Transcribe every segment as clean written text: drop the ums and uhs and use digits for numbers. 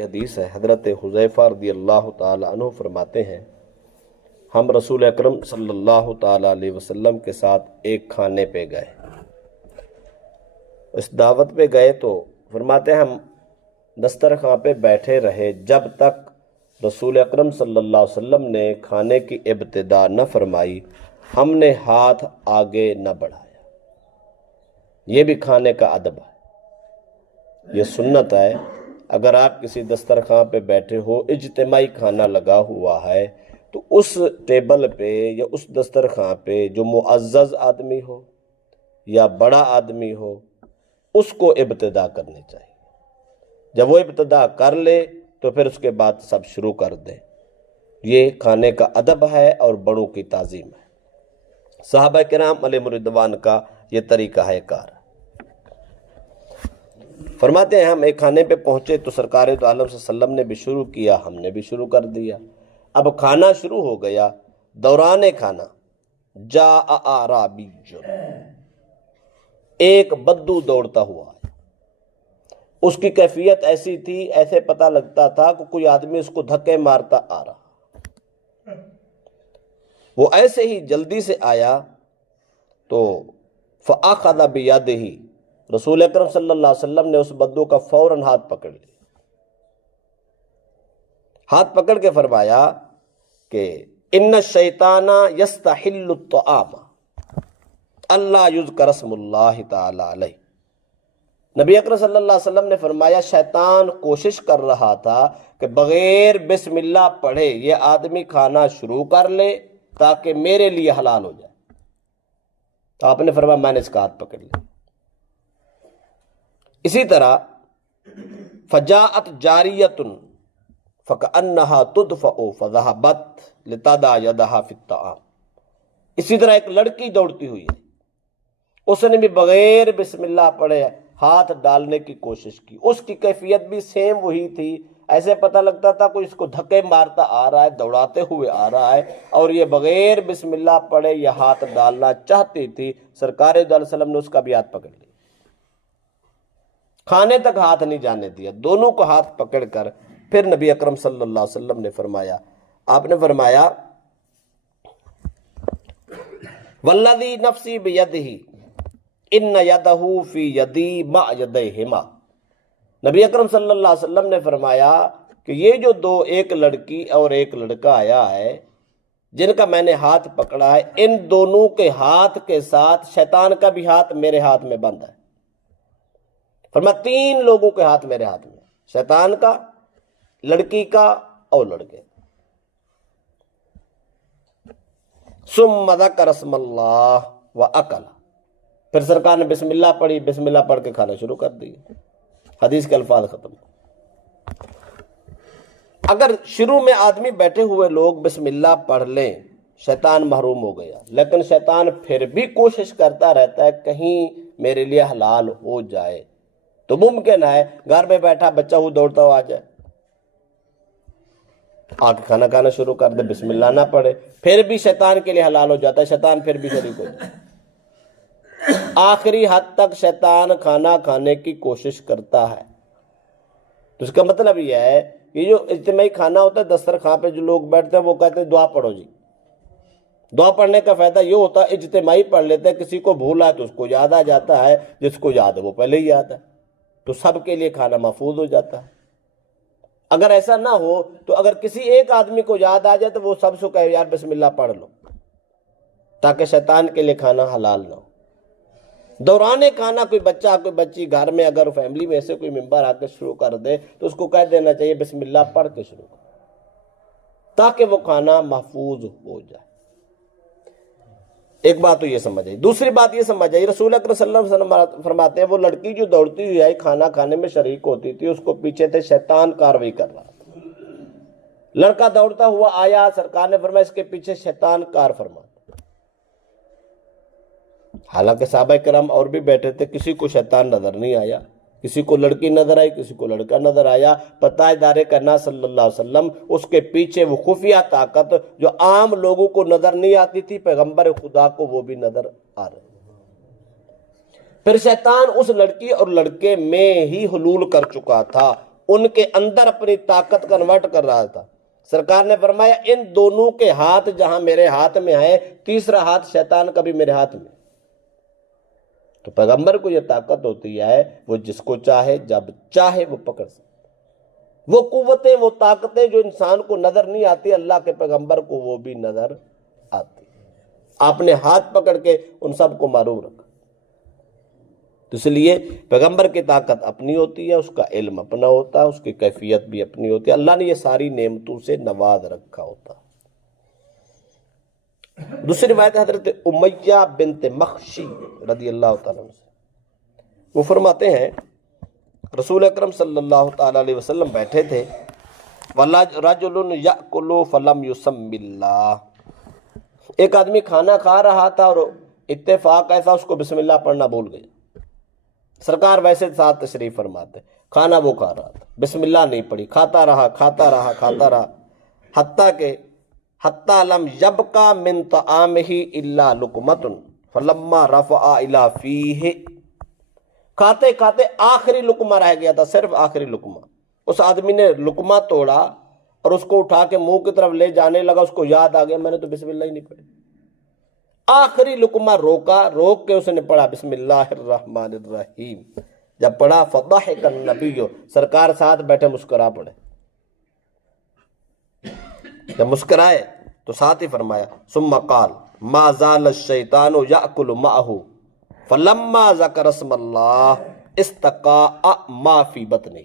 حدیث ہے، حضرت حذیفہ رضی اللہ تعالی عنہ فرماتے ہیں ہم رسول اکرم صلی اللہ تعالی علیہ وسلم کے ساتھ ایک کھانے پہ گئے، اس دعوت پہ گئے تو فرماتے ہیں ہم دسترخوان پہ بیٹھے رہے جب تک رسول اکرم صلی اللہ علیہ وسلم نے کھانے کی ابتدا نہ فرمائی، ہم نے ہاتھ آگے نہ بڑھایا۔ یہ بھی کھانے کا ادب ہے، یہ سنت ہے۔ اگر آپ کسی دسترخوان پہ بیٹھے ہو، اجتماعی کھانا لگا ہوا ہے، تو اس ٹیبل پہ یا اس دسترخوان پہ جو معزز آدمی ہو یا بڑا آدمی ہو، اس کو ابتدا کرنی چاہیے۔ جب وہ ابتدا کر لے تو پھر اس کے بعد سب شروع کر دیں۔ یہ کھانے کا ادب ہے اور بڑوں کی تعظیم ہے۔ صحابہ کرام علیہ رضوان کا یہ طریقہ ہے کار۔ فرماتے ہیں ہم ایک کھانے پہ پہنچے تو سرکار دو عالم صلی اللہ علیہ وسلم نے بھی شروع کیا، ہم نے بھی شروع کر دیا۔ اب کھانا شروع ہو گیا، دوران کھانا جاء اعرابی، ایک بدو دوڑتا ہوا ہے۔ اس کی کیفیت ایسی تھی، ایسے پتہ لگتا تھا کہ کوئی آدمی اس کو دھکے مارتا آ رہا۔ وہ ایسے ہی جلدی سے آیا تو فَأَخَذَ بِيَدِهِ، رسول اکرم صلی اللہ علیہ وسلم نے اس بدو کا فوراً ہاتھ پکڑ لیا۔ ہاتھ پکڑ کے فرمایا کہ ان الشیطان یستحل الطعام اللہ یذکر اسم اللہ تعالی علیہ۔ نبی اکرم صلی اللہ علیہ وسلم نے فرمایا شیطان کوشش کر رہا تھا کہ بغیر بسم اللہ پڑھے یہ آدمی کھانا شروع کر لے تاکہ میرے لیے حلال ہو جائے۔ تو آپ نے فرمایا میں نے اس کا ہاتھ پکڑ لیا۔ اسی طرح فجاءت جاریۃ فکأنہا تدفع فذہبت لتضع یدہا فی الطعام، اسی طرح ایک لڑکی دوڑتی ہوئی ہے، اس نے بھی بغیر بسم اللہ پڑھے ہاتھ ڈالنے کی کوشش کی۔ اس کی کیفیت بھی سیم وہی تھی، ایسے پتہ لگتا تھا کوئی اس کو دھکے مارتا آ رہا ہے، دوڑاتے ہوئے آ رہا ہے، اور یہ بغیر بسم اللہ پڑھے یہ ہاتھ ڈالنا چاہتی تھی۔ سرکار دو علیہ وسلم نے اس کا بھی ہاتھ پکڑ لیا، کھانے تک ہاتھ نہیں جانے دیا، دونوں کو ہاتھ پکڑ کر پھر نبی اکرم صلی اللہ علیہ وسلم نے فرمایا، آپ نے فرمایا والذی نفسی بیدہ ان یدہ فی یدی مع یدیہما، نبی اکرم صلی اللہ علیہ وسلم نے فرمایا کہ یہ جو دو، ایک لڑکی اور ایک لڑکا آیا ہے جن کا میں نے ہاتھ پکڑا ہے، ان دونوں کے ہاتھ کے ساتھ شیطان کا بھی ہاتھ میرے ہاتھ میں بند ہے۔ فرمایا تین لوگوں کے ہاتھ میرے ہاتھ میں، شیطان کا، لڑکی کا اور لڑکے۔ ثم ذکر اسم اللہ واکل، پھر سرکار نے بسم اللہ پڑھی، بسم اللہ پڑھ کے کھانا شروع کر دیا۔ حدیث کے الفاظ ختم۔ اگر شروع میں آدمی بیٹھے ہوئے لوگ بسم اللہ پڑھ لیں، شیطان محروم ہو گیا، لیکن شیطان پھر بھی کوشش کرتا رہتا ہے کہیں میرے لیے حلال ہو جائے۔ تو ممکن ہے گھر میں بیٹھا بچہ ہو دوڑتا ہوا آ جائے، آ کے کھانا کھانا شروع کر دے، بسم اللہ نہ پڑھے، پھر بھی شیطان کے لیے حلال ہو جاتا ہے، شیطان پھر بھی شریک ہو جاتا ہے۔ آخری حد تک شیطان کھانا کھانے کی کوشش کرتا ہے۔ تو اس کا مطلب یہ ہے کہ جو اجتماعی کھانا ہوتا ہے دسترخوان پہ جو لوگ بیٹھتے ہیں وہ کہتے ہیں دعا پڑھو جی۔ دعا پڑھنے کا فائدہ یہ ہوتا ہے اجتماعی پڑھ لیتے ہیں، کسی کو بھولا ہے تو اس کو یاد آ جاتا ہے، جس کو یاد ہے وہ پہلے ہی یاد ہے، تو سب کے لیے کھانا محفوظ ہو جاتا ہے۔ اگر ایسا نہ ہو تو اگر کسی ایک آدمی کو یاد آ جائے تو وہ سب سے کہے یار بسم اللہ پڑھ لو، تاکہ شیطان کے لیے کھانا حلال نہ ہو۔ دوران کھانا کوئی بچہ کوئی بچی گھر میں اگر فیملی میں سے کوئی ممبر آ کے شروع کر دے تو اس کو کہہ دینا چاہیے بسم اللہ پڑھ کے شروع کر، تاکہ وہ کھانا محفوظ ہو جائے۔ ایک بات تو یہ سمجھ آئی۔ دوسری بات یہ سمجھ آئی، رسول اکرم صلی اللہ علیہ وسلم فرماتے ہیں وہ لڑکی جو دوڑتی ہوئی آئی کھانا کھانے میں شریک ہوتی تھی، اس کو پیچھے سے شیطان کاروائی کر رہا تھا۔ لڑکا دوڑتا ہوا آیا، سرکار نے فرمایا اس کے پیچھے شیطان کار فرما۔ حالانکہ صحابہ کرام اور بھی بیٹھے تھے، کسی کو شیطان نظر نہیں آیا، کسی کو لڑکی نظر آئی، کسی کو لڑکا نظر آیا۔ پتہ دار کرنا صلی اللہ علیہ وسلم اس کے پیچھے وہ خفیہ طاقت جو عام لوگوں کو نظر نہیں آتی تھی، پیغمبر خدا کو وہ بھی نظر آ رہی۔ پھر شیطان اس لڑکی اور لڑکے میں ہی حلول کر چکا تھا، ان کے اندر اپنی طاقت کنورٹ کر رہا تھا۔ سرکار نے فرمایا ان دونوں کے ہاتھ جہاں میرے ہاتھ میں ہے، تیسرا ہاتھ شیطان کا بھی میرے ہاتھ میں۔ تو پیغمبر کو یہ طاقت ہوتی ہے، وہ جس کو چاہے جب چاہے وہ پکڑ سکتے۔ وہ قوتیں، وہ طاقتیں جو انسان کو نظر نہیں آتی، اللہ کے پیغمبر کو وہ بھی نظر آتی۔ آپ نے ہاتھ پکڑ کے ان سب کو معروف رکھا۔ تو اس لیے پیغمبر کی طاقت اپنی ہوتی ہے، اس کا علم اپنا ہوتا ہے، اس کی کیفیت بھی اپنی ہوتی ہے، اللہ نے یہ ساری نعمتوں سے نواز رکھا ہوتا ہے۔ دوسری روایت حضرت امیہ بنت مخشی رضی اللہ تعالیٰ عنہ سے، وہ فرماتے ہیں رسول اکرم صلی اللہ تعالیٰ علیہ وسلم بیٹھے تھے، وَرَجُلٌ يَأْكُلُ فَلَمْ يُسَمِّ اللَّهِ، ایک آدمی کھانا کھا رہا تھا اور اتفاق ایسا اس کو بسم اللہ پڑھنا بھول گیا۔ سرکار ویسے ساتھ تشریف فرماتے، کھانا وہ کھا رہا تھا، بسم اللہ نہیں پڑھی، کھاتا رہا حتیٰ لم یبقى من طعامہ الا لقمۃ فلما رفع الى فیہ، کھاتے کھاتے آخری لقمہ رہ گیا تھا، صرف آخری لقمہ۔ اس آدمی نے لقمہ توڑا اور اس کو اٹھا کے منہ کی طرف لے جانے لگا، اس کو یاد آ گیا میں نے تو بسم اللہ ہی نہیں پڑھی۔ آخری لقمہ روک کے اس نے پڑھا بسم اللہ الرحمن الرحیم۔ جب پڑھا فضحک النبی، سرکار ساتھ بیٹھے مسکرا پڑے۔ جب مسکرائے تو ساتھ ہی فرمایا ثم قال ما زال الشیطان یأکل معه فلما ذکر اسم اللہ استقاء ما فی بطنہ،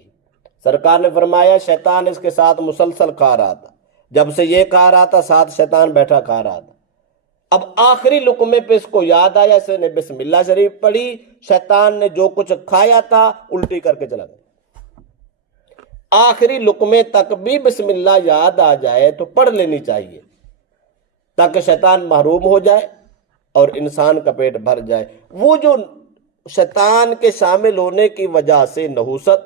سرکار نے فرمایا شیطان اس کے ساتھ مسلسل کھا رہا تھا، جب سے یہ کھا رہا تھا ساتھ شیطان بیٹھا کھا رہا تھا۔ اب آخری لقمے پہ اس کو یاد آیا، اس نے بسم اللہ شریف پڑھی، شیطان نے جو کچھ کھایا تھا الٹی کر کے چلا گیا۔ آخری لقمے تک بھی بسم اللہ یاد آ جائے تو پڑھ لینی چاہیے تاکہ شیطان محروم ہو جائے اور انسان کا پیٹ بھر جائے۔ وہ جو شیطان کے شامل ہونے کی وجہ سے نحوست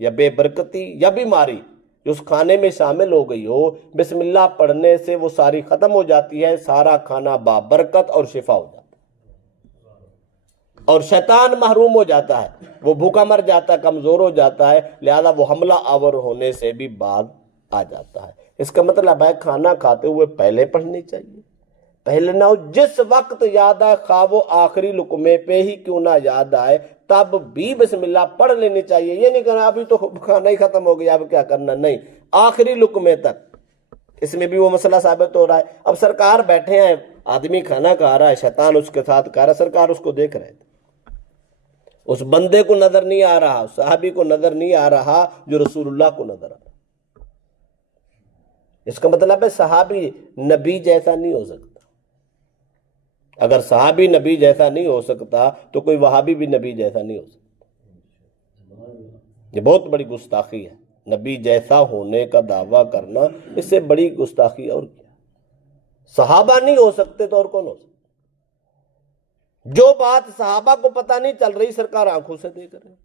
یا بے برکتی یا بیماری جو اس کھانے میں شامل ہو گئی ہو، بسم اللہ پڑھنے سے وہ ساری ختم ہو جاتی ہے، سارا کھانا بابرکت اور شفا ہو جاتا ہے، اور شیطان محروم ہو جاتا ہے، وہ بھوکا مر جاتا ہے، کمزور ہو جاتا ہے، لہذا وہ حملہ آور ہونے سے بھی باز آ جاتا ہے۔ اس کا مطلب ہے کھانا کھاتے ہوئے پہلے پڑھنی چاہیے، پہلے نہ ہو، جس وقت یاد آئے، خواہ وہ آخری لقمے پہ ہی کیوں نہ یاد آئے، تب بھی بسم اللہ پڑھ لینی چاہیے۔ یہ نہیں کہنا ابھی تو کھانا ہی ختم ہو گیا اب کیا کرنا، نہیں، آخری لقمے تک۔ اس میں بھی وہ مسئلہ ثابت ہو رہا ہے۔ اب سرکار بیٹھے ہیں، آدمی کھانا کھا رہا ہے، شیطان اس کے ساتھ کھا رہا ہے، سرکار اس کو دیکھ رہے تھے، اس بندے کو نظر نہیں آ رہا، صحابی کو نظر نہیں آ رہا جو رسول اللہ کو نظر آ رہا۔ اس کا مطلب ہے صحابی نبی جیسا نہیں ہو سکتا۔ اگر صحابی نبی جیسا نہیں ہو سکتا تو کوئی وہابی بھی نبی جیسا نہیں ہو سکتا۔ یہ بہت بڑی گستاخی ہے، نبی جیسا ہونے کا دعویٰ کرنا، اس سے بڑی گستاخی اور کیا؟ صحابہ نہیں ہو سکتے تو اور کون ہو سکتا؟ جو بات صحابہ کو پتہ نہیں چل رہی، سرکار آنکھوں سے دیکھ رہے ہیں۔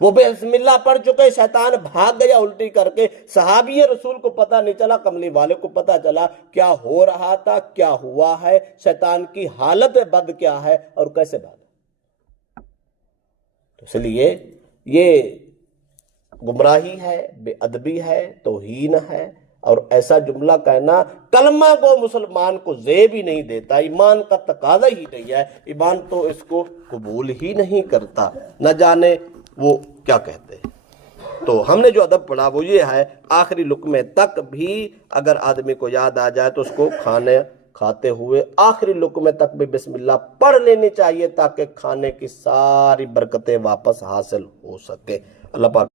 وہ بسم اللہ پڑھ چکے، شیطان بھاگ گیا الٹی کر کے، صحابی رسول کو پتہ نہیں چلا، کملی والے کو پتہ چلا کیا ہو رہا تھا، کیا ہوا ہے، شیطان کی حالت بد کیا ہے اور کیسے بھاگا۔ تو اس لیے یہ گمراہی ہے، بے ادبی ہے، توہین ہے، اور ایسا جملہ کہنا کلمہ کو مسلمان کو زیب ہی نہیں دیتا، ایمان کا تقاضا ہی نہیں ہے، ایمان تو اس کو قبول ہی نہیں کرتا، نہ جانے وہ کیا کہتے ہیں۔ تو ہم نے جو ادب پڑھا وہ یہ ہے، آخری لقمے تک بھی اگر آدمی کو یاد آ جائے تو اس کو کھاتے ہوئے آخری لقمے تک بھی بسم اللہ پڑھ لینی چاہیے تاکہ کھانے کی ساری برکتیں واپس حاصل ہو سکے۔ اللہ پاک